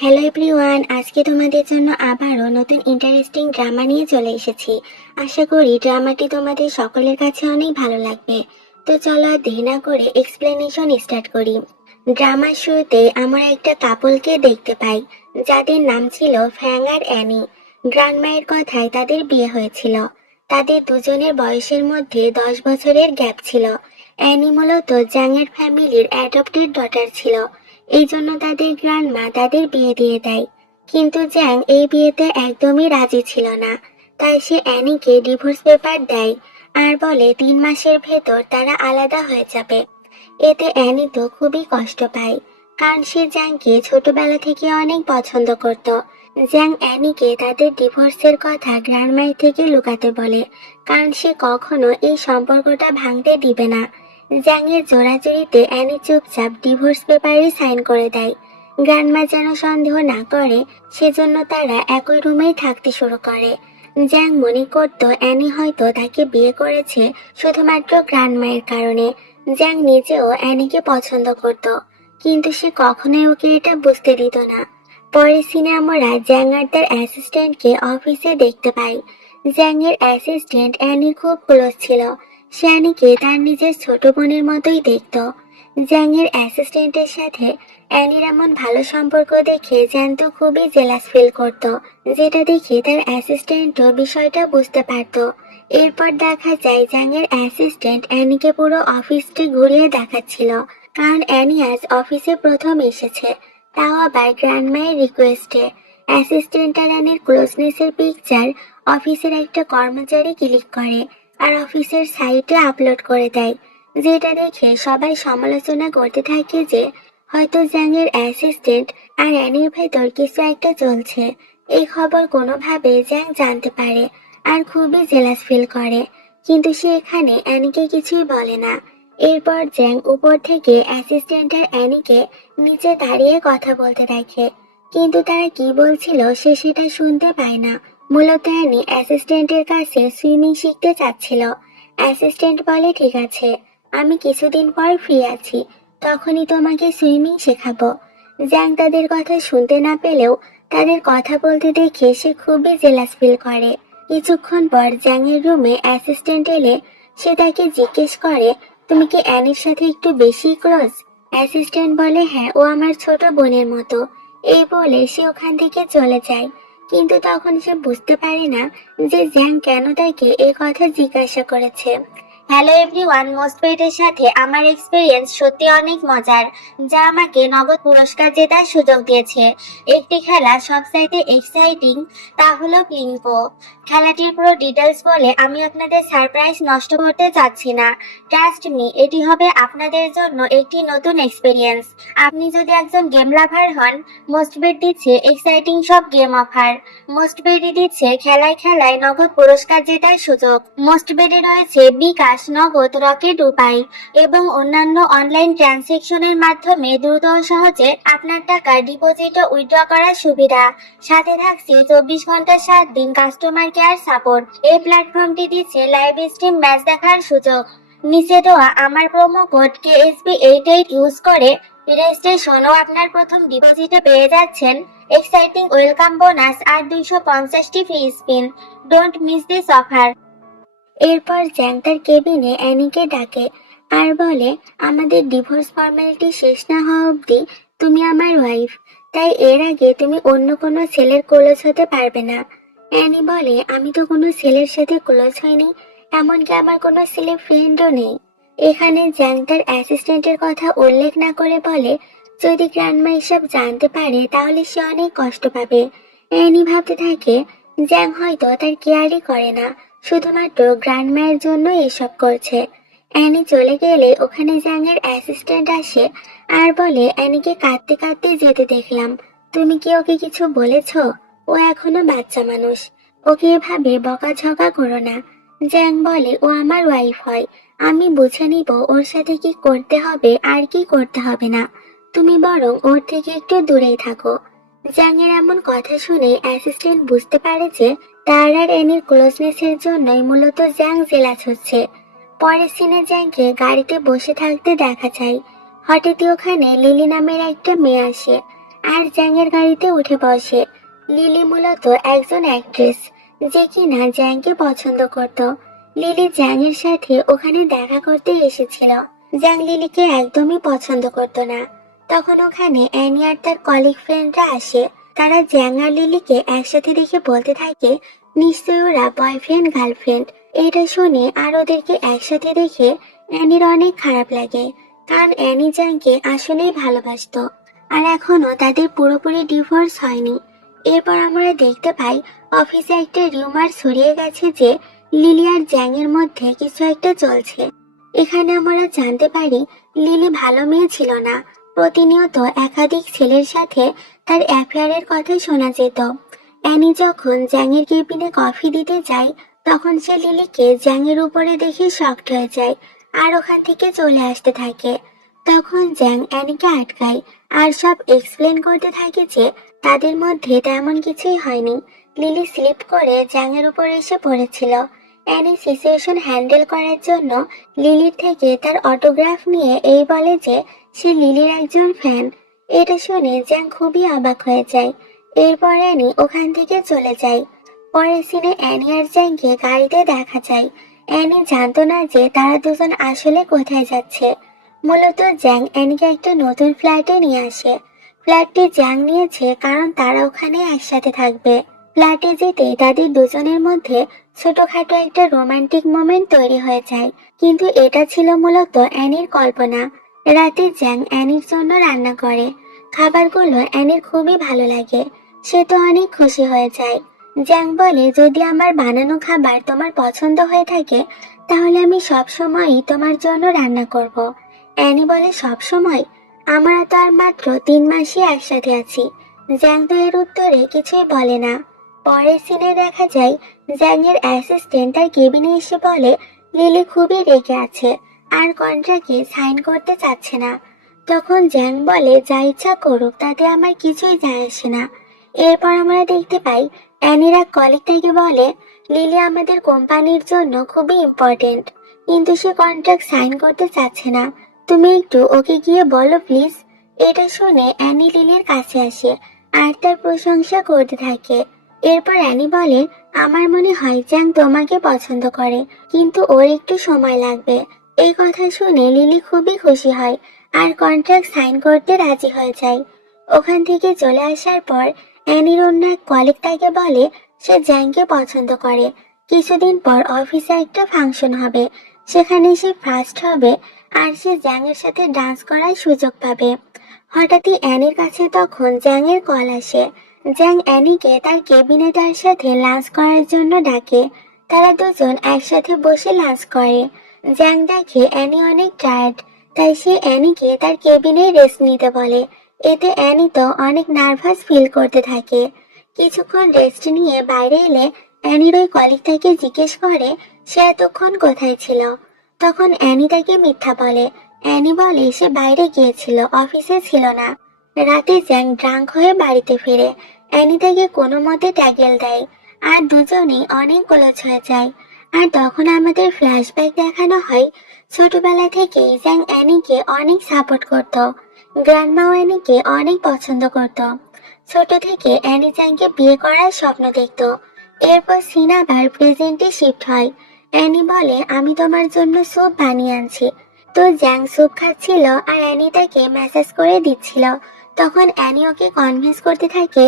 Hello everyone, আজকে তোমাদের জন্য আবারও নতুন ইন্টারেস্টিং ড্রামা নিয়ে চলে এসেছি। আশা করি ড্রামাটি তোমাদের সকলের কাছে অনেক ভালো লাগবে। তো চলো আর দেরি না করে এক্সপ্লেনেশন স্টার্ট করি। ড্রামার শুরুতে আমরা একটা কাপলকে দেখতে পাই, যাদের নাম ছিল ফ্যাং আর অ্যানি। গ্র্যান্ডমায়ের কথায় তাদের বিয়ে হয়েছিল। তাদের দুজনের বয়সের মধ্যে 10 বছরের গ্যাপ ছিল। অ্যানি মূলত জ্যাংয়ের ফ্যামিলির অ্যাডপ্টেড ডটার ছিল। এই জন্য তাদের গ্র্যান্ডমা তাদের বিয়ে দিয়ে দেয়। কিন্তু জ্যাং এই বিয়েতে একদমই রাজি ছিল না। তাই সে অ্যানিকে ডিভোর্স পেপার দেয় আর বলে 3 মাসের ভেতর তারা আলাদা হয়ে যাবে। এতে অ্যানি তো খুবই কষ্ট পায়, কারণ সে জ্যাংকে ছোটবেলা থেকে অনেক পছন্দ করত। জ্যাং অ্যানিকে তাদের ডিভোর্সের কথা গ্র্যান্ডমায়ের থেকে লুকাতে বলে, কারণ সে কখনো এই সম্পর্কটা ভাঙতে দিবে না। জ্যাংয়ের জোরাজুরিতে অ্যানি চুপচাপ ডিভোর্স পেপারে সাইন করে দেয়। গ্র্যান্ডমা যেন সন্দেহ না করে, সেজন্য তারা একই রুমেই থাকতে শুরু করে। জ্যাং মনে করত অ্যানি হয়তো তাকে বিয়ে করেছে শুধুমাত্র গ্র্যান্ডমায়ের কারণে। জ্যাং নিজেও অ্যানিকে পছন্দ করত, কিন্তু সে কখনোই ওকে এটা বুঝতে দিত না। পরের সিনে আমরা জ্যাং আর তার অ্যাসিস্ট্যান্টকে অফিসে দেখতে পাই। জ্যাং এর অ্যাসিস্ট্যান্ট অ্যানির খুব ক্লোজ ছিল। সে অ্যানিকে তার নিজের ছোট বোনের মতোই দেখত। জ্যাং এর অ্যাসিস্ট্যান্টের সাথে অ্যানির এমন ভালো সম্পর্ক দেখে জ্যাং তো খুবই জেলাস ফিল করত, যেটা দেখে তার অ্যাসিস্ট্যান্টও বিষয়টা বুঝতে পারত। এরপর দেখা যায় জ্যাং এর অ্যাসিস্ট্যান্ট অ্যানিকে পুরো অফিসটি ঘুরিয়ে দেখাচ্ছিল, কারণ অ্যানি আজ অফিসে প্রথম এসেছে, তাও আবার গ্র্যান্ডমায়ের রিকোয়েস্টে। অ্যাসিস্ট্যান্ট আর অ্যানির ক্লোজনেসের পিকচার অফিসের একটা কর্মচারী ক্লিক করে আর অফিসের সাইটে আপলোড করে দেয়, যেটা দেখে সবাই সমালোচনা করতে থাকে যে হয়তো জ্যাংয়ের অ্যাসিস্ট্যান্ট আর অ্যানির ভেতর কিছু একটা চলছে। এই খবর কোনোভাবে জ্যাং জানতে পারে আর খুবই জেলাস ফিল করে, কিন্তু সে এখানে অ্যানিকে কিছুই বলে না। এরপর জ্যাং উপর থেকে অ্যাসিস্ট্যান্ট আর অ্যানিকে নিচে দাঁড়িয়ে কথা বলতে দেখে, কিন্তু তারা কি বলছিল সে সেটা শুনতে পায় না। মূলত অ্যানি অ্যাসিস্ট্যান্টের কাছে সুইমিং শিখতে চাচ্ছিল। অ্যাসিস্ট্যান্ট বলে, ঠিক আছে, আমি কিছুদিন পর ফ্রি আছি, তখনই তোমাকে সুইমিং শেখাবো। জ্যাং তাদের কথা শুনতে না পেলেও তাদের কথা বলতে দেখে সে খুবই জেলাস ফিল করে। কিছুক্ষণ পর জ্যাংয়ের রুমে অ্যাসিস্ট্যান্ট এলে সে তাকে জিজ্ঞেস করে, তুমি কি অ্যানির সাথে একটু বেশি ক্লোজ? অ্যাসিস্ট্যান্ট বলে, হ্যাঁ, ও আমার ছোট বোনের মতো। এই বলে সে ওখান থেকে চলে যায়। কিন্তু তখন সে বুঝতে পারে না যে জ্যাং কেন তাকে এই কথা জিজ্ঞাসা করেছে। হ্যালো এভরিওয়ান, মোস্টপেটের সাথে আমার এক্সপিরিয়েন্স সত্যি অনেক মজার, যা আমাকে নগদ পুরস্কার জেতার সুযোগ দিয়েছে। একটি খেলা সবচাইতে এক্সাইটিং, তা হলো প্লিঙ্কো। খেলাটির পুরো ডিটেলস বলে আমি আপনাদের সারপ্রাইজ নষ্ট করতে চাচ্ছি না। ট্রাস্ট মি, এটি হবে আপনাদের জন্য একটি নতুন এক্সপিরিয়েন্স। আপনি যদি একজন গেম লাভার হন, মোস্টবেট দিচ্ছে এক্সাইটিং সব গেম অফার। মোস্টবেটই দিচ্ছে খেলায় খেলায় নগদ পুরস্কার জেতার সুযোগ। মোস্টবেটে রয়েছে বিকাশ, নগদ, রকেট উপায় এবং অন্যান্য অনলাইন ট্রানজ্যাকশনের মাধ্যমে দ্রুত ও সহজে আপনার টাকা ডিপোজিট ও উইথড্র করার সুবিধা। সাথে থাকছে 24 ঘন্টা 7 দিন কাস্টমার কেয়ার সাপোর্ট। এই প্ল্যাটফর্মটি দিচ্ছে লাইভ স্ট্রিম ম্যাচ দেখার সুযোগ। নিচে দেওয়া আমার প্রোমো কোড KSP88 ইউজ করে রেজিস্ট্রেশন ও আপনার প্রথম ডিপোজিটে পেয়ে যাচ্ছেন এক্সাইটিং ওয়েলকাম বোনাস আর 250টি free spin. Don't miss this offer. এরপর জ্যাং তার কেবিনে অ্যানিকে ডাকে আর বলে, আমাদের ডিভোর্স ফর্মালিটি শেষ না হওয়া অবধি তুমি আমার ওয়াইফ, তাই এর আগে তুমি অন্য কোনো ছেলের ক্লোজ হতে পারবে না। অ্যানি বলে, আমি তো কোনো ছেলের সাথে ক্লোজ হইনি, এমনকি আমার কোনো ছেলে ফ্রেন্ডও নেই। এখানে জ্যাং তার অ্যাসিস্ট্যান্টের কথা উল্লেখ না করে বলে, যদি গ্র্যান্ডমা এসব জানতে পারে তাহলে সে অনেক কষ্ট পাবে। অ্যানি ভাবতে থাকে জ্যাং হয়তো তার কেয়ারই করে না, শুধুমাত্র গ্র্যান্ডমায়ের জন্য এসব করছে। অ্যানি চলে গেলে ওখানে জ্যাংয়ের অ্যাসিস্ট্যান্ট আসে আর বলে, অ্যানিকে কাঁদতে কাঁদতে যেতে দেখলাম, তুমি কি ওকে কিছু বলেছ? ও এখনো বাচ্চা মানুষ, ওকে এভাবে বকাঝকা করো না। জ্যাং বলে, ও আমার ওয়াইফ হয়, আমি বুঝে নিব ওর সাথে কি করতে হবে আর কি করতে হবে না। তুমি বরং ওর থেকে একটু দূরেই থাকো। জ্যাংয়ের এমন কথা শুনে অ্যাসিস্ট্যান্ট বুঝতে পারে যে তার আর অ্যানির ক্লোজনেসের জন্যই মূলত জ্যাং জেলাস হচ্ছে। পরের সিনে জ্যাংকে গাড়িতে বসে থাকতে দেখা যায়। হঠাৎই ওখানে লিলি নামের একটা মেয়ে আসে আর জ্যাংয়ের গাড়িতে উঠে বসে। লিলি মূলত একজন অ্যাক্ট্রেস যে কিনা জ্যাংকে পছন্দ করত। লিলি জ্যাংয়ের সাথে ওখানে দেখা করতে এসেছিল। জ্যাং লিলিকে একদমই পছন্দ করত না। তখন ওখানে অ্যানি আর তার কলিগ ফ্রেন্ডরা আসে। তারা জ্যাং আর লিলিকে একসাথে দেখে বলতে থাকে নিশ্চয়ই ওরা বয়ফ্রেন্ড গার্লফ্রেন্ড। এটা শুনে আর ওদেরকে একসাথে দেখে অ্যানির অনেক খারাপ লাগে, কারণ অ্যানি জ্যাংকে আসলেই ভালোবাসতো আর এখনো তাদের পুরোপুরি ডিভোর্স হয়নি। এরপর আমরা দেখতে পাই অফিসে একটা রিউমার ছড়িয়ে গেছে যে লিলি আর জ্যাংয়ের মধ্যে কিছু একটা চলছে। এখানে আমরা জানতে পারি লিলি ভালো মেয়ে ছিল না। প্রতিনিয়ত একাধিক ছেলের সাথে তার অ্যাফেয়ারের কথা শোনা যেত। অ্যানি যখন জ্যাংয়ের কেবিনে কফি দিতে যায় তখন সে লিলিকে জ্যাংয়ের উপরে দেখে শকড হয়ে যায় আর ওখান থেকে চলে আসতে থাকে। তখন জ্যাং অ্যানিকে আটকায় আর সব এক্সপ্লেন করতে থাকে যে তাদের মধ্যে তেমন কিছুই হয়নি। লিলি স্লিপ করে জ্যাংয়ের উপর এসে পড়েছিল। অ্যানি সিচুয়েশন হ্যান্ডেল করার জন্য লিলির থেকে তার অটোগ্রাফ নিয়ে এই বলে যে সে লিলির একজন ফ্যান। এটা শুনে জ্যাং খুবই অবাক হয়ে যায়। এরপর অ্যানি ওখান থেকে চলে যায়। পরের সিনে অ্যানি আর জ্যাংকে গাড়িতে দেখা যায়। অ্যানি জানতো না যে তারা দুজন আসলে কোথায় যাচ্ছে। মূলত জ্যাং অ্যানিকে একটা নতুন ফ্ল্যাটে নিয়ে আসে। ফ্ল্যাটটি জ্যাং নিয়েছে কারণ তারা ওখানে একসাথে থাকবে। ফ্ল্যাটে যেতে তাদের দুজনের মধ্যে ছোটখাটো একটা রোমান্টিক মোমেন্ট তৈরি হয়ে যায়, কিন্তু এটা ছিল মূলত অ্যানির কল্পনা। রাতে জ্যাং অ্যানির জন্য রান্না করে। খাবারগুলো অ্যানির খুবই ভালো লাগে। সে তো অনেক খুশি হয়ে যায়। জ্যাং বলে যদি আমার বানানো খাবার তোমার পছন্দ হয়ে থাকে তাহলে আমি সব সময়ই তোমার জন্য রান্না করব। অ্যানি বলে সব সময়? আমরা তো আর মাত্র 3 মাসই একসাথে আছি। জ্যাং তো এর উত্তরে কিছুই বলে না। পরের সিনে দেখা যায় জ্যাংয়ের অ্যাসিস্ট্যান্ট তার কেবিনে এসে বলে লিলি খুবই রেগে আছে আর কন্ট্রাক্টে সাইন করতে চাচ্ছে না। তখন জ্যাং বলে যা ইচ্ছা করুক, তাতে আমার কিছুই যায় আসে না। এরপর আমরা দেখতে পাই অ্যানির এক কলিগ তাকে বলে লিলি আমাদের কোম্পানির জন্য খুবই ইম্পর্টেন্ট, কিন্তু সে কন্ট্রাক্ট সাইন করতে চাচ্ছে না। তুমি একটু ওকে গিয়ে বলো প্লিজ। এটা শুনে অ্যানি লিলির কাছে আসে আর তার প্রশংসা করতে থাকে। এরপর অ্যানি বলে আমার মনে হয় জ্যাং তোমাকে পছন্দ করে, কিন্তু ওর একটু সময় লাগবে। এই কথা শুনে লিলি খুবই খুশি হয় আর কন্ট্রাক্ট সাইন করতে রাজি হয়ে যায়। ওখান থেকে চলে আসার পর অ্যানির অন্য এক কলিগ তাকে বলে সে জ্যাংকে পছন্দ করে। কিছুদিন পর অফিসে একটা ফাংশন হবে, সেখানে সে ফার্স্ট হবে আর সে জ্যাংয়ের সাথে ডান্স করার সুযোগ পাবে। হঠাৎই অ্যানির কাছে তখন জ্যাংয়ের কল আসে। জ্যাং অ্যানিকে তার কেবিনে তার সাথে লাঞ্চ করার জন্য ডাকে। তারা দুজন একসাথে বসে লাঞ্চ করে। জ্যাং দেখে অ্যানি অনেক টায়ার্ড, তাই সে অ্যানিকে তার কেবিনে রেস্ট নিতে বলে। এতে অ্যানি তো অনেক নার্ভাস ফিল করতে থাকে। কিছুক্ষণ রেস্ট নিয়ে বাইরে এলে অ্যানির ওই কলিগ তাকে জিজ্ঞেস করে সে এতক্ষণ কোথায় ছিল। তখন অ্যানি তাকে মিথ্যা বলে। অ্যানি বলে সে বাইরে গিয়েছিল, অফিসে ছিল না। রাতে জ্যাং ড্রাঙ্ক হয়ে বাড়িতে ফিরে। অ্যানি তাকে কোনো মতে ট্যাগেল দেয় আর দুজনেই অনেক গোলজ হয়ে যায়। আর তখন আমাদের ফ্ল্যাশব্যাক দেখানো হয় ছোটবেলা থেকেই জ্যাং অ্যানিকে অনেক সাপোর্ট করত। গ্র্যান্ডমাও অ্যানিকে অনেক পছন্দ করত। ছোট থেকে অ্যানি জ্যাংকে বিয়ে করার স্বপ্ন দেখত। এরপর সিন আবার প্রেজেন্টে শিফট হয়। অ্যানি বলে আমি তোমার জন্য স্যুপ বানিয়ে আনছি। তো জ্যাং স্যুপ খাচ্ছিল আর অ্যানি তাকে মেসেজ করে দিচ্ছিল। তখন অ্যানি ওকে কনভিন্স করতে থাকে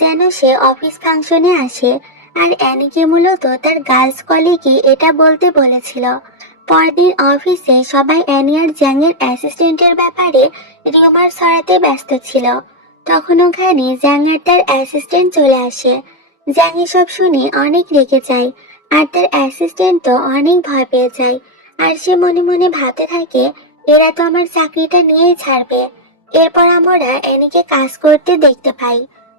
যেন সে অফিস ফাংশনে আসে, আর অ্যানিকে মূলত তার গার্লস কলিগই এটা বলতে বলেছিল। পরদিন অফিসে সবাই অ্যানি আর জ্যাংয়ের অ্যাসিস্ট্যান্টের ব্যাপারে রিউমার ছড়াতে ব্যস্ত ছিল। তখন ওখানে জ্যাং আর তার অ্যাসিস্ট্যান্ট চলে আসে। জ্যাং এসব শুনে অনেক রেগে যায় আর তার অ্যাসিস্ট্যান্ট তো অনেক ভয় পেয়ে যায়। আর সে মনে মনে ভাবতে থাকে এরা তো আমার চাকরিটা নিয়েই ছাড়বে। এরপর আমরা অ্যানিকে কাজ করতে দেখতে পাই।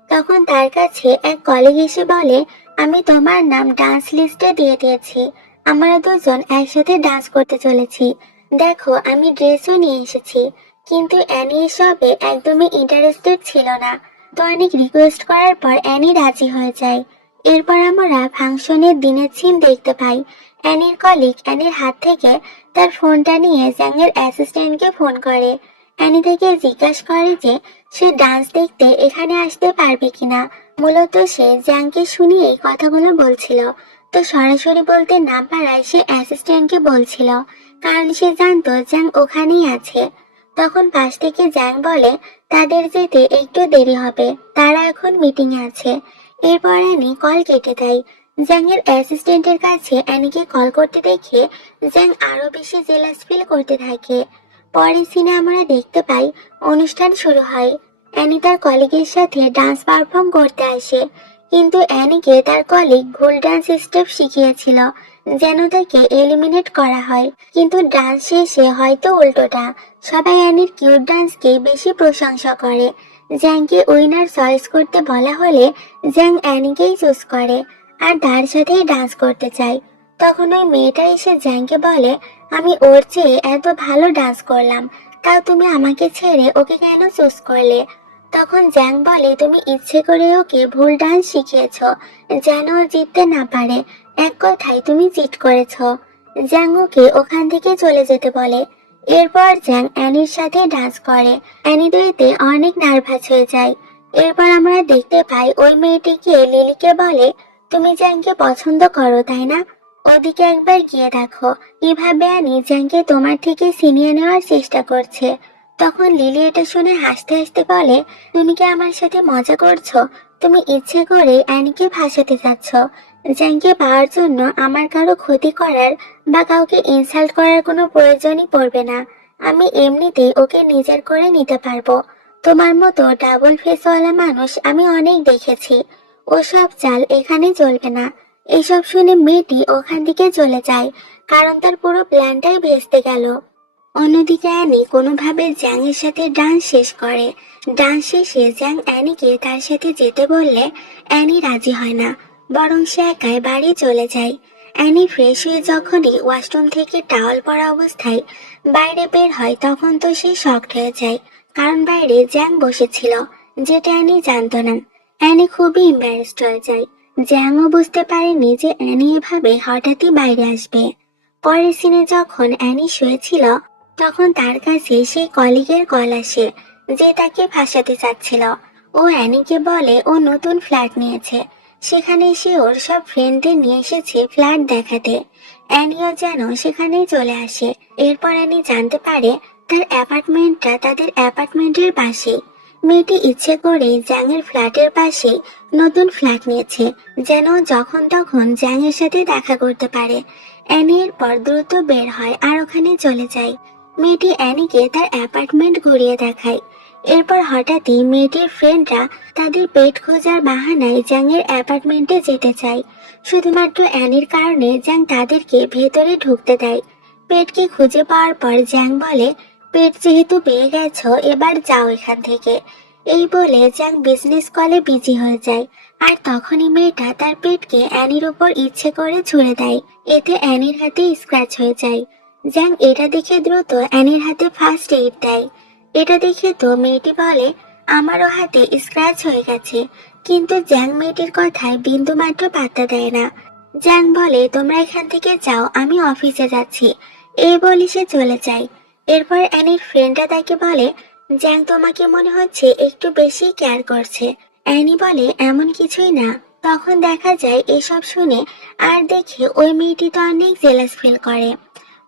তখন তার কাছে এক কলিগ এসে বলে আমি তোমার নাম ডান্স লিস্টে দিয়ে দিয়েছি, আমরা দুজন একসাথে ডান্স করতে চলেছি। দেখো আমি ড্রেসও নিয়ে এসেছি। কিন্তু অ্যানি এসবে একদমই ইন্টারেস্টেড ছিল না। তো অনেক রিকোয়েস্ট করার পর অ্যানি রাজি হয়ে যায়। এরপর আমরা ফাংশনের দিনের সিন দেখতে পাই। অ্যানির কলিগ অ্যানির হাত থেকে তার ফোনটা নিয়ে জ্যাংয়ের অ্যাসিস্ট্যান্টকে ফোন করে। অ্যানি তাকে জিজ্ঞাসা করে যে সে ডান্স দেখতে এখানে আসতে পারবে কিনা। মূলত সে জ্যাংকে শুনিয়ে এই কথাগুলো বলছিল, তো সরাসরি বলতে না পারায় সে অ্যাসিস্ট্যান্টকে বলছিল, কারণ সে জানতো জ্যাং ওখানেই আছে। তখন পাশ থেকে জ্যাং বলে তাদের যেতে একটু দেরি হবে, তারা এখন মিটিং এ আছে। এরপর অ্যানি কল কেটে দেয়। জ্যাংয়ের অ্যাসিস্ট্যান্টের কাছে অ্যানিকে কল করতে দেখে জ্যাং আরো বেশি জেলাস ফিল করতে থাকে। পরের সিনে আমরা দেখতে পাই অনুষ্ঠান শুরু হয়। অ্যানি তার কলিগের সাথে ডান্স পারফর্ম করতে আসে, কিন্তু অ্যানিকে তার কলিগ ভুল ডান্স স্টেপ শিখিয়েছিল যেন তাকে এলিমিনেট করা হয়। কিন্তু ডান্স শেষে হয়তো উল্টোটা, সবাই অ্যানির কিউট ডান্সকে বেশি প্রশংসা করে। জ্যাংকে উইনার চয়েস করতে বলা হলে জ্যাং অ্যানিকেই চুজ করে আর তার সাথেই ডান্স করতে চায়। তখন ওই মেয়েটা এসে জ্যাংকে বলে, আমি ওর চেয়ে এত ভালো ডান্স করলাম, তাও তুমি আমাকে ছেড়ে ওকে কেন চুজ করলে? তখন জ্যাং বলে, তুমি ইচ্ছে করে ওকে ভুল ডান্স শিখিয়েছো যেন ও জিততে না পারে। এক কথায় তুমি চিট করেছো। জ্যাং ওকে ওখান থেকে চলে যেতে বলে। এরপর জ্যাং অ্যানির সাথে ডান্স করে। অ্যানি তো এতে অনেক নার্ভাস হয়ে যায়। এরপর আমরা দেখতে পাই ওই মেয়েটিকে লিলিকে বলে, তুমি জ্যাংকে পছন্দ করো তাই না? ওদিকে একবার গিয়ে দেখো। কিভাবে অ্যানি জ্যাংকে তোমার থেকে ছিনিয়ে নেওয়ার চেষ্টা করছে। তখন লিলি এটা শুনে হাসতে হাসতে বলে, তুমি কি আমার সাথে মজা করছো? তুমি ইচ্ছে করে অ্যানিকে ফাঁসাতে চাচ্ছ। জ্যাংকে পাওয়ার জন্য আমার কারো ক্ষতি করার বা কাউকে ইনসাল্ট করার কোনো প্রয়োজনই পড়বে না। আমি এমনিতেই ওকে নিজের করে নিতে পারবো। তোমার মতো ডাবল ফেসওয়ালা মানুষ আমি অনেক দেখেছি। ওসব চাল এখানে চলবে না। এসব শুনে মেয়েটি ওখান থেকে চলে যায়, কারণ তার পুরো প্ল্যানটাই ভেস্তে গেল। অন্যদিকে অ্যানি কোনোভাবে জ্যাংয়ের সাথে ডান্স শেষ করে। ডান্স শেষে জ্যাং অ্যানিকে তার সাথে যেতে বললে অ্যানি রাজি হয় না, বরং সে একাই বাড়ি চলে যায়। অ্যানি ফ্রেশ হয়ে যখনই ওয়াশরুম থেকে টাওয়াল পরা অবস্থায় বাইরে বের হয়, তখন তো সে শকড হয়ে যায়, কারণ বাইরে জ্যাং বসেছিল, যেটা অ্যানি জানতো না। অ্যানি খুবই এম্বারেসড হয়ে যায়। জ্যাংও বুঝতে পারেনি যে অ্যানি এভাবে হঠাৎই বাইরে আসবে। পরের সিনে যখন অ্যানি শুয়েছিল, তখন তার কাছে সেই কলিগের কল আসে যে তাকে ফাঁসাতে চাচ্ছিল। ও অ্যানিকে বলে ও নতুন ফ্ল্যাট নিয়েছে, সেখানে সে ওর সব ফ্রেন্ডদের নিয়ে এসেছে ফ্ল্যাট দেখাতে। অ্যানিও যেন সেখানেই চলে আসে। এরপর অ্যানি জানতে পারে তার অ্যাপার্টমেন্টটা তাদের অ্যাপার্টমেন্টের পাশেই। মেয়েটি ইচ্ছে করে জ্যাংয়ের ফ্ল্যাটের পাশে নতুন ফ্ল্যাট নিয়েছে, যেন যখন তখন জ্যাংয়ের সাথে দেখা করতে পারে। অ্যানি এরপর দ্রুত বের হয় আর ওখানে চলে যায়। মেয়েটি অ্যানিকে তার অ্যাপার্টমেন্ট ঘুরিয়ে দেখায়। এরপর হঠাৎই মেয়েটির ফ্রেন্ডরা তাদের পেট খোঁজার বাহানায় জ্যাংয়ের অ্যাপার্টমেন্টে যেতে চায়। শুধুমাত্র অ্যানির কারণে জ্যাং তাদেরকে ভেতরে ঢুকতে দেয়। পেটকে খুঁজে পাওয়ার পর জ্যাং বলে, পেট যেহেতু পেয়ে গেছো, এবার যাও এখান থেকে। এই বলে জ্যাং বিজনেস কলে বিজি হয়ে যায়। আর তখনই মেয়েটা তার পেটকে অ্যানির উপর ইচ্ছে করে ছুঁড়ে দেয়। এতে অ্যানির হাতে স্ক্র্যাচ হয়ে যায়। জ্যাং এটা দেখে দ্রুত অ্যানির হাতে ফার্স্ট এইড দেয়। এটা দেখে তো মেয়েটি বলে, আমারও হাতে স্ক্র্যাচ হয়ে গেছে। কিন্তু জ্যাং মেয়েটির কথায় বিন্দুমাত্র পাত্তা দেয় না। জ্যাং বলে, তোমরা এখান থেকে যাও, আমি অফিসে যাচ্ছি। এই বলে সে চলে যায়। এরপর অ্যানির ফ্রেন্ডরা তাকে বলে, জ্যাং তোমাকে মনে হচ্ছে একটু বেশি কেয়ার করছে। অ্যানি বলে, এমন কিছুই না। তখন দেখা যায় এসব শুনে আর দেখে ওই মেয়েটি তো অনেক জেলাস ফিল করে।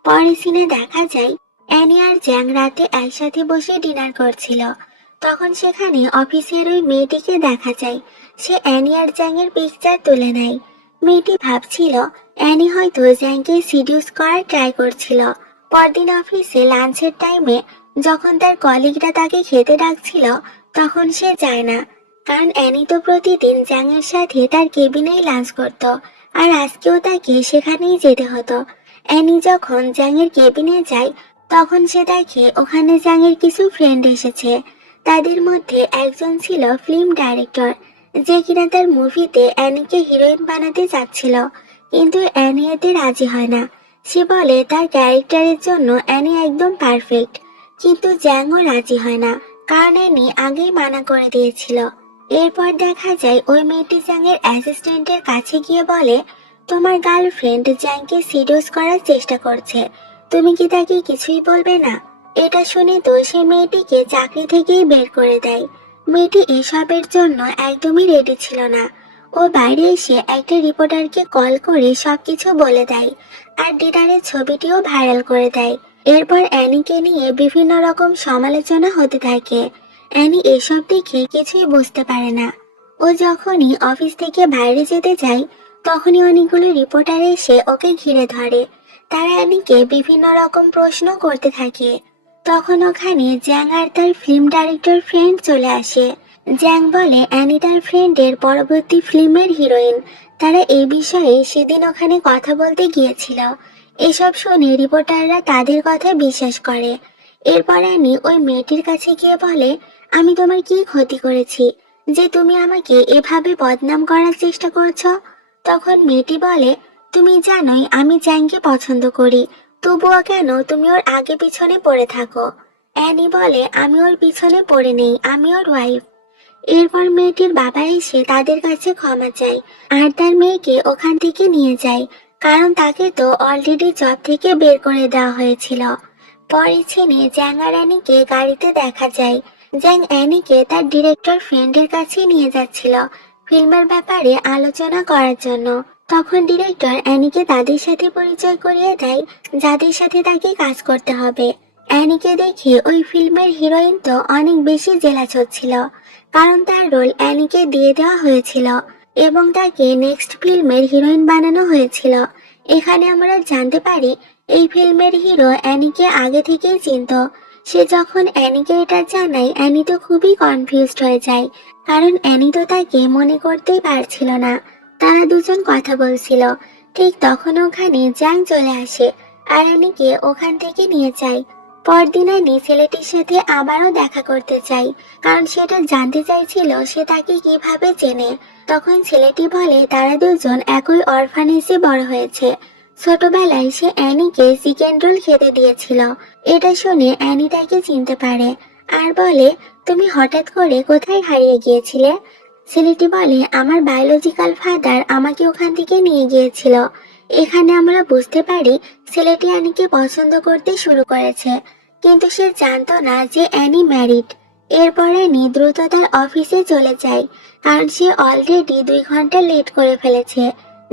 পরের সিনে দেখা যায় অ্যানি আর জ্যাং রাতে একসাথে বসে ডিনার করছিল। তখন সেখানে অফিসের ওই মেয়েটিকে দেখা যায়। সে অ্যানি আর জ্যাংয়ের পিকচার তুলে নেয়। মেয়েটি ভাবছিল অ্যানি হয়তো জ্যাংকে সিডিউস করার ট্রাই করছিল। পরদিন অফিসে লাঞ্চের টাইমে যখন তার কলিগরা তাকে খেতে ডাকছিল, তখন সে যায় না, কারণ অ্যানি তো প্রতিদিন জ্যাংয়ের সাথে তার কেবিনেই লাঞ্চ করত, আর আজকেও তাকে সেখানেই যেতে হতো। অ্যানি যখন জ্যাংয়ের কেবিনে যায়, তখন সে দেখে ওখানে জ্যাংয়ের কিছু ফ্রেন্ড এসেছে। তাদের মধ্যে একজন ছিল ফিল্ম ডাইরেক্টর, যে কিনা তার মুভিতে অ্যানিকে হিরোইন বানাতে চাচ্ছিল। কিন্তু অ্যানি এতে রাজি হয় না। সে বলে তার ক্যারেক্টারের জন্য অ্যানি একদম পারফেক্ট। কিন্তু জ্যাংও রাজি হয় না, কারণ অ্যানি আগেই মানা করে দিয়েছিল। এরপর দেখা যায় ওই মেয়েটি জ্যাংয়ের অ্যাসিস্ট্যান্টের কাছে গিয়ে বলে, তোমার গার্লফ্রেন্ড জ্যাংকে সিডিউস করার চেষ্টা করছে, তুমি কি তাকে কিছুই বলবে না? এটা শুনে তো সে মেয়েটিকে চাকরি থেকেই বের করে দেয়। মেয়েটি এসবের জন্য একদমই রেডি ছিল না। ও বাইরে এসে একটা রিপোর্টারকে কল করে সবকিছু বলে দেয়, আর ডিনারের ছবিটিও ভাইরাল করে দেয়। এরপর অ্যানিকে নিয়ে বিভিন্ন রকম সমালোচনা হতে থাকে। অ্যানি এসব দেখে কিছুই বুঝতে পারে না। ও যখনই অফিস থেকে বাইরে যেতে যায়, তখনই অনেকগুলো রিপোর্টার এসে ওকে ঘিরে ধরে। তারা অ্যানিকে বিভিন্ন রকম প্রশ্ন করতে থাকে। তখন ওখানে জ্যাং আর তার ফিল্ম ডাইরেক্টর ফ্রেন্ড চলে আসে। জ্যাং বলে অ্যানি তার ফ্রেন্ডের পরবর্তী ফিল্মের হিরোইন। তারা এই বিষয়ে সেদিন ওখানে কথা বলতে গিয়েছিল। এসব শুনে রিপোর্টাররা তাদের কথা বিশ্বাস করে। এরপর অ্যানি ওই মেয়েটির কাছে গিয়ে বলে, আমি তোমার কি ক্ষতি করেছি যে তুমি আমাকে এভাবে বদনাম করার চেষ্টা করছো? তখন মেয়েটি বলে, তুমি জানোই আমি জ্যাংকে পছন্দ করি, তবুও কেন তুমি ওর আগে পিছনে পড়ে থাকো? অ্যানি বলে, আমি ওর পিছনে পড়ে নেই, আমি ওর ওয়াইফ। এরপর মেয়েটির বাবা এসে তাদের কাছে ক্ষমা চায় আর তার মেয়েকে ওখান থেকে নিয়ে যায়, কারণ তাকে তো অলরেডি জব থেকে বের করে দেওয়া হয়েছিল। পরে ছেনে জ্যাং আর অ্যানিকে গাড়িতে দেখা যায়। জ্যাং অ্যানিকে তার ডিরেক্টর ফ্রেন্ডের কাছে নিয়ে যাচ্ছিল ফিল্মের ব্যাপারে আলোচনা করার জন্য। তখন ডিরেক্টর অ্যানিকে তাদের সাথে পরিচয় করিয়ে দেয় যাদের সাথে তাকে কাজ করতে হবে। অ্যানিকে দেখে ওই ফিল্মের হিরোইন তো অনেক বেশি জেলাস হচ্ছিল, কারণ তার রোল অ্যানিকে দিয়ে দেওয়া হয়েছিল এবং তাকে নেক্সট ফিল্মের হিরোইন বানানো হয়েছিল। এখানে আমরা জানতে পারি এই ফিল্মের হিরো অ্যানিকে আগে থেকেই চিনত। সে যখন অ্যানিকে এটা জানায়, অ্যানি তো খুবই কনফিউজড হয়ে যায়, কারণ অ্যানি তো তাকে মনে করতেই পারছিল না। তারা দুজন কথা বলছিল, ঠিক তখন ওখানে জ্যাং চলে আসে আর অ্যানিকে ওখান থেকে নিয়ে যায়। পরদিন অ্যানি ছেলেটির সাথে আবারও দেখা করতে চাই, কারণ সেটা জানতে চাইছিল সে তাকে কিভাবে চেনে। তখন ছেলেটি বলে তারা দুজন একই অরফানেজে বড় হয়েছে। ছোটবেলায় সে অ্যানিকে চিকেন রোল খেতে দিয়েছিল। এটা শুনে অ্যানি তাকে চিনতে পারে আর বলে, তুমি হঠাৎ করে কোথায় হারিয়ে গিয়েছিলে? ছেলেটি বলে, আমার বায়োলজিক্যাল ফাদার আমাকে ওখান থেকে নিয়ে গিয়েছিল। এখানে আমরা বুঝতে পারি ছেলেটি অ্যানিকে পছন্দ করতে শুরু করেছে, কিন্তু সে জানতো না যে অ্যানি ম্যারিড। এরপর অ্যানি দ্রুত তার অফিসে চলে যায়, কারণ সে অলরেডি 2 ঘন্টা লেট করে ফেলেছে।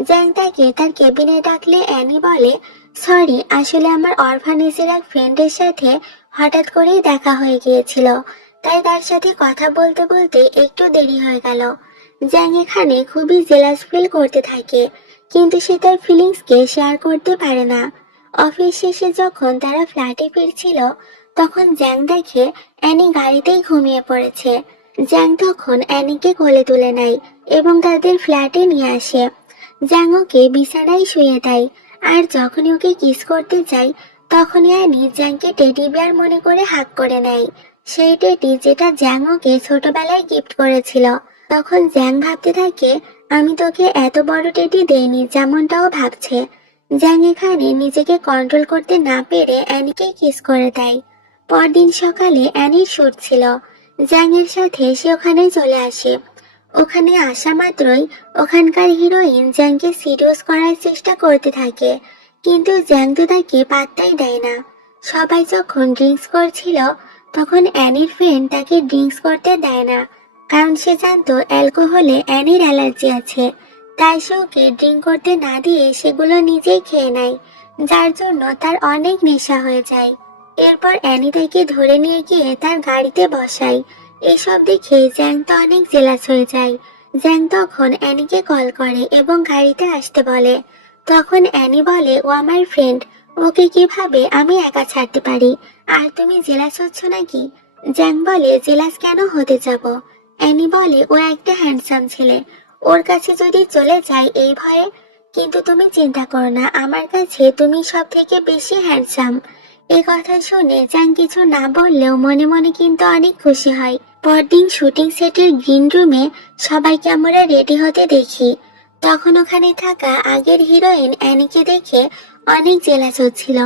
জ্যাং তাকে তার কেবিনে ডাকলে অ্যানি বলে, সরি, আসলে আমার অরফানেজের এক ফ্রেন্ডের সাথে হঠাৎ করেই দেখা হয়ে গিয়েছিল, তাই তার সাথে কথা বলতে বলতে একটু দেরি হয়ে গেল। জ্যাং এখানে খুবই জেলাস ফিল করতে থাকে, কিন্তু সে তার ফিলিংসকে শেয়ার করতে পারে না। অফিস শেষে যখন তারা ফ্ল্যাটে ফিরছিল, তখন জ্যাং দেখে অ্যানি গাড়িতেই ঘুমিয়ে পড়েছে। জ্যাং তখন অ্যানিকে কোলে তুলে নেয় এবং তাদের ফ্ল্যাটে নিয়ে আসে। জ্যাং ওকে বিছানায় শুয়ে দেয়, আর যখনই ওকে কিস করতে যায়, তখনই অ্যানি জ্যাংকে টেডি বিয়ার মনে করে হাগ করে নেয়। সেই টেডি যেটা জ্যাং ওকে ছোটবেলায় গিফট করেছিল। তখন জ্যাং ভাবতে থাকে, আমি তোকে এত বড় টেডি দেইনি যেমনটাও ভাবছে। জ্যাং এখানে নিজেকে কন্ট্রোল করতে না পেরে অ্যানিকে কিস করে দেয়। পরদিন সকালে অ্যানির শুট ছিল। জ্যাং এর সাথে সে ওখানে চলে আসে। ওখানে আসা মাত্রই ওখানকার হিরোইন জ্যাংকে সিরিয়াস করার চেষ্টা করতে থাকে, কিন্তু জ্যাং তো তাকে পাত্তাই দেয় না। সবাই যখন ড্রিঙ্কস করছিল, তখন অ্যানির ফ্রেন্ড তাকে ড্রিঙ্কস করতে দেয় না, কারণ সে জানতো অ্যালকোহলে অ্যানির অ্যালার্জি আছে। তাই সে ওকে ড্রিঙ্ক করতে না দিয়ে সেগুলো নিজেই খেয়ে নেয়, যার জন্য তার অনেক নেশা হয়ে যায়। এরপর অ্যানি তাকে ধরে নিয়ে গিয়ে তার গাড়িতে বসায়। এসব দেখে জ্যাং তো অনেক জেলাস হয়ে যায়। জ্যাং তখন অ্যানিকে কল করে এবং গাড়িতে আসতে বলে। তখন অ্যানি বলে, ও আমার ফ্রেন্ড, ওকে কিভাবে আমি একা ছাড়তে পারি? আর তুমি জেলাস হচ্ছ নাকি? জ্যাং বলে, জেলাস কেন হতে যাব? অ্যানি বলে, ও একটা হ্যান্ডসাম ছেলে, ওর কাছে যদি চলে যায় এই ভয়ে। কিন্তু তুমি চিন্তা করো না, আমার কাছে তুমি সব থেকে বেশি হ্যান্ডসাম। এই কথা শুনে জ্যাং কিছু না বললেও মনে মনে কিন্তু অনেক খুশি হয়। পরদিন শুটিং সেটের গ্রিন রুমে সবাইকে আমরা রেডি হতে দেখি। তখন ওখানে থাকা আগের হিরোইন অ্যানিকে দেখে অনেক জেলাস হচ্ছিল।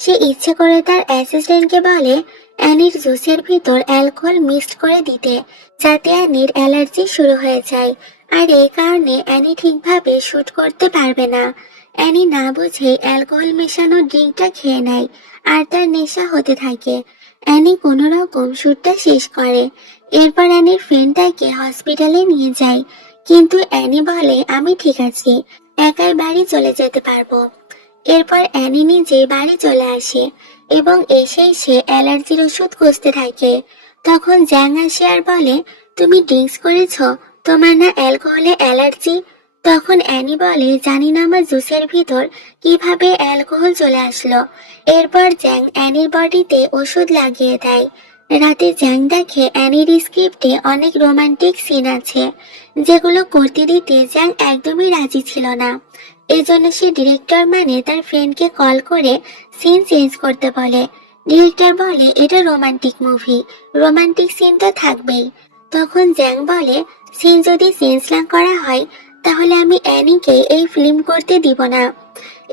সে ইচ্ছে করে তার অ্যাসিস্ট্যান্টকে বলে অ্যানির জুসের ভিতর অ্যালকোহল মিক্সড করে দিতে, যাতে অ্যানির অ্যালার্জি শুরু হয়ে যায়, আর এই কারণে অ্যানি ঠিকভাবে শুট করতে পারবে না। অ্যানি না বুঝে অ্যালকোহল মেশানো ড্রিঙ্কটা খেয়ে নেয় আর তার নেশা হতে থাকে। অ্যানি কোনো রকম শ্যুটটা শেষ করে। এরপর অ্যানির ফ্রেন্ড তাকে হসপিটালে নিয়ে যায়, কিন্তু অ্যানি বলে আমি ঠিক আছি, একাই বাড়ি চলে যেতে পারবো। এরপর অ্যানি নিজে বাড়ি চলে আসে এবং এসেই সে অ্যালার্জির ওষুধ খুঁজতে থাকে। তখন জ্যাং আসে আর বলে, তুমি ড্রিঙ্কস করেছো, তোমার না অ্যালকোহলে অ্যালার্জি? তখন অ্যানি বলে, জানি না আমার জুসের ভিতর কিভাবে অ্যালকোহল চলে আসলো। এরপর জ্যাং অ্যানির বডিতে ওষুধ লাগিয়ে দেয়। রাতে জ্যাং দেখে অ্যানির স্ক্রিপ্টে অনেক রোমান্টিক সিন আছে, যেগুলো করতে দিতে জ্যাং একদমই রাজি ছিল না। এজন্য সে ডিরেক্টর মানে তার ফ্রেন্ডকে কল করে সিন চেঞ্জ করতে বলে। ডিরেক্টর বলে এটা রোমান্টিক মুভি, রোমান্টিক সিন তো থাকবেই। তখন জ্যাং বলে, সিন যদি চেঞ্জ না করা হয় তাহলে আমি অ্যানিকে এই ফিল্ম করতে দিব না।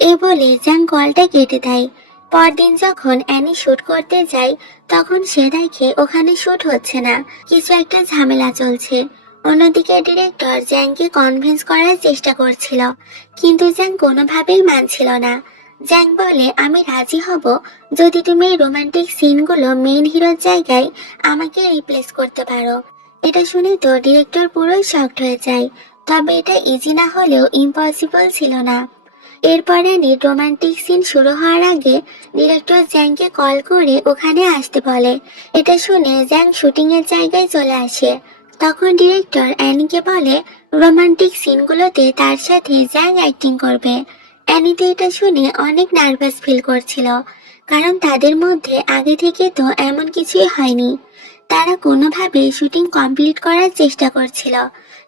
এই বলে জ্যাং কলটা কেটে দেয়। পরদিন যখন অ্যানি শুট করতে যায়, তখন সে দেখে ওখানে শুট হচ্ছে না, কিছু একটা ঝামেলা চলছে। অন্যদিকে ডিরেক্টর জ্যাংকে কনভিন্স করার চেষ্টা করছিল, কিন্তু জ্যাং কোনোভাবেই মানছিল না। জ্যাং বলে, আমি রাজি হব যদি তুমি এই রোমান্টিক সিনগুলো মেইন হিরোর জায়গায় আমাকে রিপ্লেস করতে পারো। এটা শুনে তো ডিরেক্টর পুরোই শকড হয়ে যায়, তবে এটা ইজি না হলেও ইম্পসিবল ছিল না। এরপরে রোমান্টিক সিন শুরু হওয়ার আগে ডিরেক্টর জ্যাংকে কল করে ওখানে আসতে বলে। এটা শুনে জ্যাং শুটিং এর জায়গায় চলে আসে। তখন ডিরেক্টর অ্যানিকে বলে রোমান্টিক সিনগুলোতে তার সাথে জ্যাং অ্যাক্টিং করবে। অ্যানি তো এটা শুনে অনেক নার্ভাস ফিল করছিল, কারণ তাদের মধ্যে আগে থেকে তো এমন কিছুই হয়নি। তারা কোনোভাবে শুটিং কমপ্লিট করার চেষ্টা করছিল,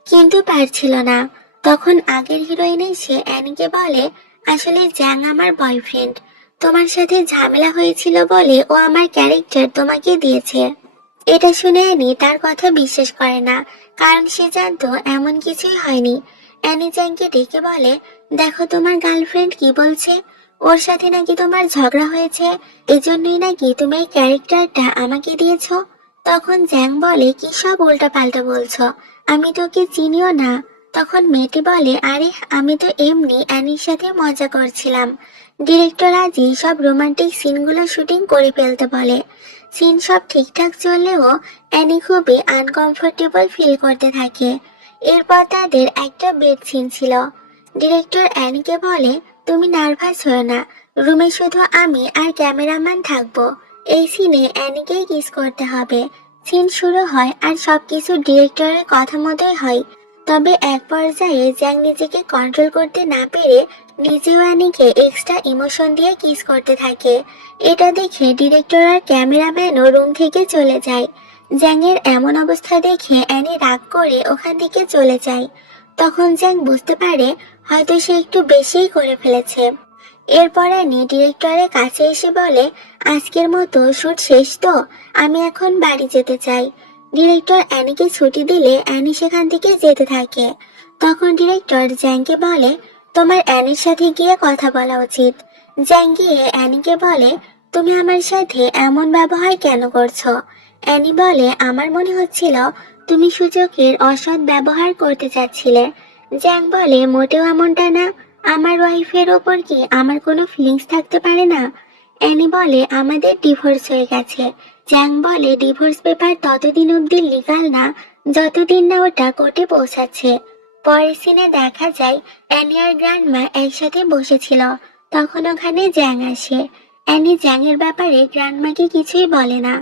কিন্তু পারছিল না। তখন আগের হিরোইন এসে অ্যানিকে বলে, আসলে জ্যাং আমার বয়ফ্রেন্ড, তোমার সাথে ঝামেলা হয়েছিল বলে ও আমার ক্যারেক্টার তোমাকে দিয়েছে। এটা শুনে অ্যানি তার কথা বিশ্বাস করে না, কারণ সে জানতো এমন কিছুই হয়নি। অ্যানি জ্যাংকে ডেকে বলে, দেখো তোমার গার্লফ্রেন্ড কি বলছে, ওর সাথে নাকি তোমার ঝগড়া হয়েছে, এজন্যই নাকি তুমি এই ক্যারেক্টারটা আমাকে দিয়েছো। তখন জ্যাং বলে, কি সব উল্টাপাল্টা বলছো, আমি তোকে চিনিও না। তখন মেয়েটি বলে, আরে আমি তো এমনি অ্যানির সাথে মজা করছিলাম। ডিরেক্টর আজই সব রোমান্টিক সিনগুলো শুটিং করে ফেলতে বলে। সিন সব ঠিকঠাক চললেও অ্যানি খুবই আনকমফোর্টেবল ফিল করতে থাকে। এরপর তাদের একটা বেড সিন ছিল। ডিরেক্টর অ্যানিকে বলে, তুমি নার্ভাস হও না, রুমে শুধু আমি আর ক্যামেরাম্যান থাকবো। এই সিনে অ্যানিকেই কিস করতে হবে। সিন শুরু হয় আর সবকিছু ডিরেক্টরের কথা মতোই হয়। তবে এক পর্যায়ে জ্যাং নিজেকে কন্ট্রোল করতে না পেরে নিজেও অ্যানিকে এক্সট্রা ইমোশন দিয়ে কিস করতে থাকে। এটা দেখে ডিরেক্টর আর ক্যামেরাম্যানও রুম থেকে চলে যায়। জ্যাংয়ের এমন অবস্থা দেখে অ্যানি রাগ করে ওখান থেকে চলে যায়। তখন জ্যাং বুঝতে পারে হয়তো সে একটু বেশিই করে ফেলেছে। এরপর অ্যানি ডিরেক্টরের কাছে এসে বলে, আজকের মতো শুট শেষ তো, আমি এখন বাড়ি যেতে চাই। ডিরেক্টর অ্যানিকে ছুটি দিলে অ্যানি সেখান থেকে যেতে থাকে। তখন ডিরেক্টর জ্যাংকে বলে, তোমার অ্যানির সাথে গিয়ে কথা বলা উচিত। জ্যাং গিয়ে অ্যানিকে বলে, তুমি আমার সাথে এমন ব্যবহার কেন করছো? অ্যানি বলে, আমার মনে হচ্ছিল তুমি সুযোগের অসৎ ব্যবহার করতে চাচ্ছিলে। জ্যাং বলে, মোটেও এমনটা না, আমার ওয়াইফের ওপর কি আমার কোনো ফিলিংস থাকতে পারে না? অ্যানি বলে, আমাদের ডিভোর্স হয়ে গেছে। জ্যাং বলে, ডিভোর্স পেপার ততদিন অবধি লিগাল না যতদিন না ওটা কোর্টে পৌঁছাচ্ছে। পরের সিনে দেখা যায় অ্যানি আর গ্র্যান্ডমা একসাথে বসেছিল। তখন ওখানে জ্যাং আসে। অ্যানি জ্যাংয়ের ব্যাপারে গ্র্যান্ডমাকে কিছুই বলে না।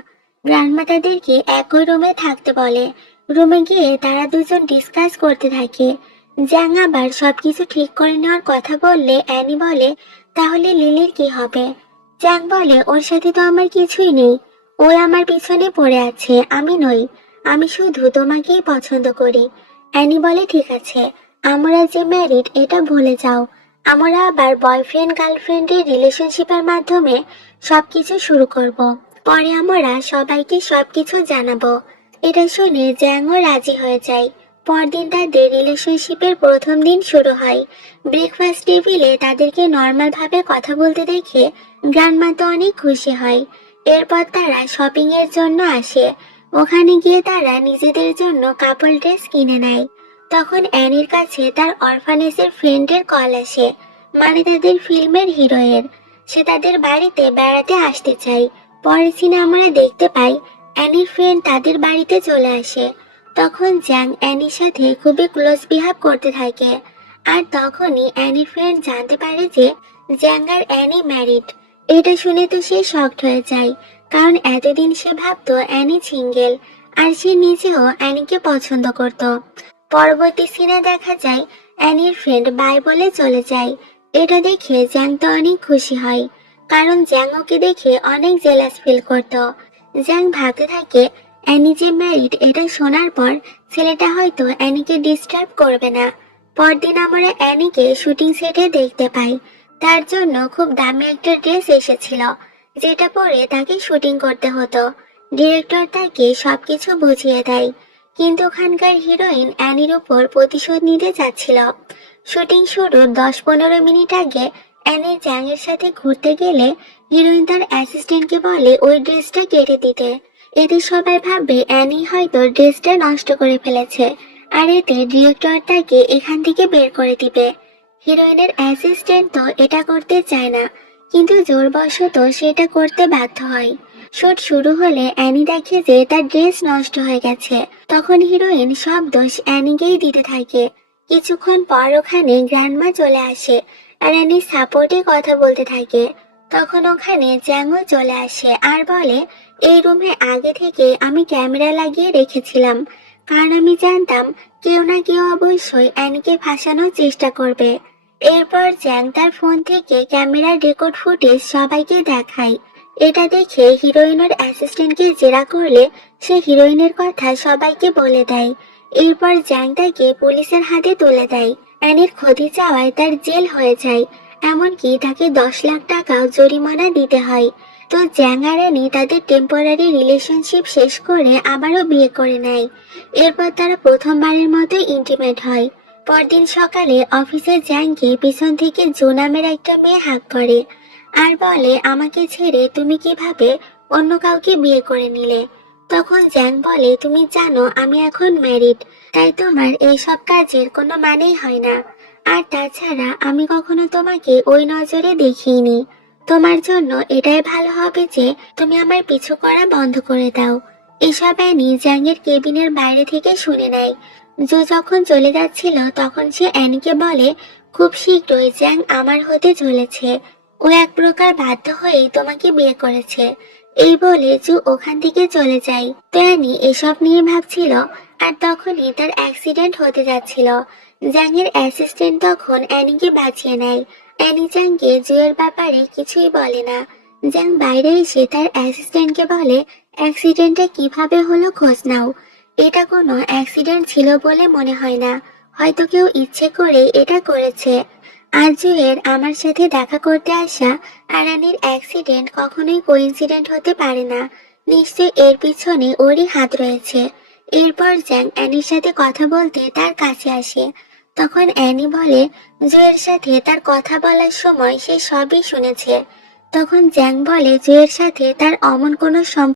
গ্র্যান্ডমা তাদেরকে একই রুমে থাকতে বলে। রুমে গিয়ে তারা দুজন ডিসকাস করতে থাকে। জ্যাং আবার সবকিছু ঠিক করে নেওয়ার কথা বললে অ্যানি বলে, তাহলে লিলির কি হবে? জ্যাং বলে, ওর সাথে তো আমার কিছুই নেই, ও আমার পিছনে পড়ে আছে, আমি নই, আমি শুধু তোমাকেই পছন্দ করি। অ্যানি বলে, ঠিক আছে, আমরা যে ম্যারিড এটা ভুলে যাও, আমরা আবার বয়ফ্রেন্ড গার্লফ্রেন্ডের রিলেশনশিপের মাধ্যমে সবকিছু শুরু করব। পরে আমরা সবাইকে সবকিছু জানাবো। এটা শুনে জ্যাংও রাজি হয়ে যায়। পরদিন তাদের রিলেশনশিপের প্রথম দিন শুরু হয়। ব্রেকফাস্ট টেবিলে তাদেরকে নর্মাল ভাবে কথা বলতে দেখে গ্র্যান্ডমা তো অনেক খুশি হয়। এরপর তারা শপিং এর জন্য আসে। ওখানে গিয়ে তারা নিজেদের জন্য কাপল ড্রেস কিনে নেয়। তখন অ্যানির কাছে তার অরফানেজের ফ্রেন্ডের কল আসে, মানে তাদের ফিল্মের হিরোয়ের। সে তাদের বাড়িতে বেড়াতে আসতে চায়। পরে সিনে আমরা দেখতে পাই অ্যানির ফ্রেন্ড তাদের বাড়িতে চলে আসে। তখন জ্যাং অ্যানির সাথে খুবই ক্লোজ বিহেভ করতে থাকে। আর তখনই অ্যানির ফ্রেন্ড জানতে পারে যে জ্যাং আর অ্যানি ম্যারিড। এটা শুনে তো সে শকড হয়ে যায়, কারণ এতদিন সে ভাবতো অ্যানি সিঙ্গেল, আর সে নিজেও অ্যানিকে পছন্দ করত। পরবর্তী সিনে দেখা যায় অ্যানির ফ্রেন্ড বাই বলে চলে যায়। এটা দেখে জ্যাং তো অনেক খুশি হয়, কারণ জ্যাং ওকে দেখে অনেক জেলাস ফিল করত। জ্যাং ভাবতে থাকে অ্যানি যে ম্যারিড এটা শোনার পর ছেলেটা হয়তো অ্যানিকে ডিস্টার্ব করবে না। পরদিন আমরা অ্যানিকে শুটিং সেটে দেখতে পাই। তার জন্য খুব দামি একটা ড্রেস এসেছিল, যেটা পরে তাকে শুটিং করতে হতো। ডিরেক্টর তাকে সবকিছু বুঝিয়ে দেয়, কিন্তু ওখানকার হিরোইন অ্যানির উপর প্রতিশোধ নিতে যাচ্ছিল। শুটিং শুরুর 10-15 মিনিট আগে অ্যানি জ্যাংয়ের সাথে ঘুরতে গেলে হিরোইন তার অ্যাসিস্ট্যান্টকে বলে ওই ড্রেসটা কেটে দিতে। এতে সবাই ভাববে অ্যানি হয়তো ড্রেসটা নষ্ট করে ফেলেছে, আর এতে ডিরেক্টর তাকে এখান থেকে বের করে দিবে। হিরোইনের অ্যাসিস্ট্যান্ট তো এটা করতে চায় না, কিন্তু জোরবশত সেটা করতে বাধ্য হয়। শুট শুরু হলে অ্যানি দেখে যে তার ড্রেস নষ্ট হয়ে গেছে। তখন হিরোইন সব দোষ অ্যানিকেই দিতে থাকে। কিছুক্ষণ পর ওখানে গ্র্যান্ডমা চলে আসে আর অ্যানি সাপোর্টে কথা বলতে থাকে। তখন ওখানে জ্যাংও চলে আসে আর বলে এই রুমে আগে থেকে আমি ক্যামেরা লাগিয়ে রেখেছিলাম, কারণ আমি জানতাম কেউ না কেউ অবশ্যই অ্যানিকে ফাঁসানোর চেষ্টা করবে। এরপর জ্যাং তার ফোন থেকে ক্যামেরার রেকর্ড ফুটেজ সবাইকে দেখায়। এটা দেখে হিরোইনের অ্যাসিস্ট্যান্টকে জেরা করলে সে হিরোইনের কথা সবাইকে বলে দেয়। এরপর জ্যাং তাকে পুলিশের হাতে তুলে দেয়। অ্যানির ক্ষতি চাওয়ায় তার জেল হয়ে যায়, এমনকি তাকে 10 লাখ টাকাও জরিমানা দিতে হয়। তো জ্যাং আর অ্যানি তাদের টেম্পোরারি রিলেশনশিপ শেষ করে আবারও বিয়ে করে নেয়। এরপর তারা প্রথমবারের মতো ইন্টিমেট হয়। পরদিন সকালে অফিসে জ্যাংকে পিছন থেকে জো নামের একটা মেয়ে হাঁক করে আর বলে আমাকে ছেড়ে তুমি কিভাবে অন্য কাউকে বিয়ে করে নিলে। তখন জ্যাং বলে তুমি জানো আমি এখন ম্যারিড, তাই তোমার এইসব কাজের কোনো মানেই হয় না। আর তাছাড়া আমি কখনো তোমাকে ওই নজরে দেখিনি। তোমার জন্য এটাই ভালো হবে যে তুমি আমার পিছু করা বন্ধ করে দাও। এসব অ্যানি জ্যাংয়ের কেবিনের বাইরে থেকে শুনে নেয়। জো যখন চলে যাচ্ছিল তখন সে অ্যানিকে বলে খুব শীঘ্রই জ্যাং আমার হতে চলেছে, ও এক প্রকার বাধ্য হয়েই তোমাকে বিয়ে করেছে। এই বলে জু ওখান থেকে চলে যায়। তো অ্যানি এসব নিয়ে ভাবছিল, আর তখনই তার অ্যাক্সিডেন্ট হতে যাচ্ছিল। জ্যাংয়ের অ্যাসিস্ট্যান্ট তখন অ্যানিকে বাঁচিয়ে নেয়। অ্যানি জ্যাংকে জুয়ের ব্যাপারে কিছুই বলে না। জ্যাং বাইরে এসে তার অ্যাসিস্ট্যান্টকে বলে অ্যাক্সিডেন্টটা কিভাবে হলো খোঁজ নাও। এটা কোনো অ্যাক্সিডেন্ট ছিল বলে মনে হয় না, হয়তো কেউ ইচ্ছে করে এটা করেছে। আর জুয়ের আমার সাথে দেখা করতে আসা আর রানীর অ্যাক্সিডেন্ট কখনোই কোইন্সিডেন্ট হতে পারে না, নিশ্চয়ই এর পিছনে ওরই হাত রয়েছে। এরপর জ্যাং অ্যানির সাথে কথা বলতে তার কাছে আসে। তখন অ্যানি বলে জুয়ের সাথে তার কথা বলার সময় সে সবই শুনেছে। তখন জ্যাং বলে জুয়ের সাথে তার অমন কোনো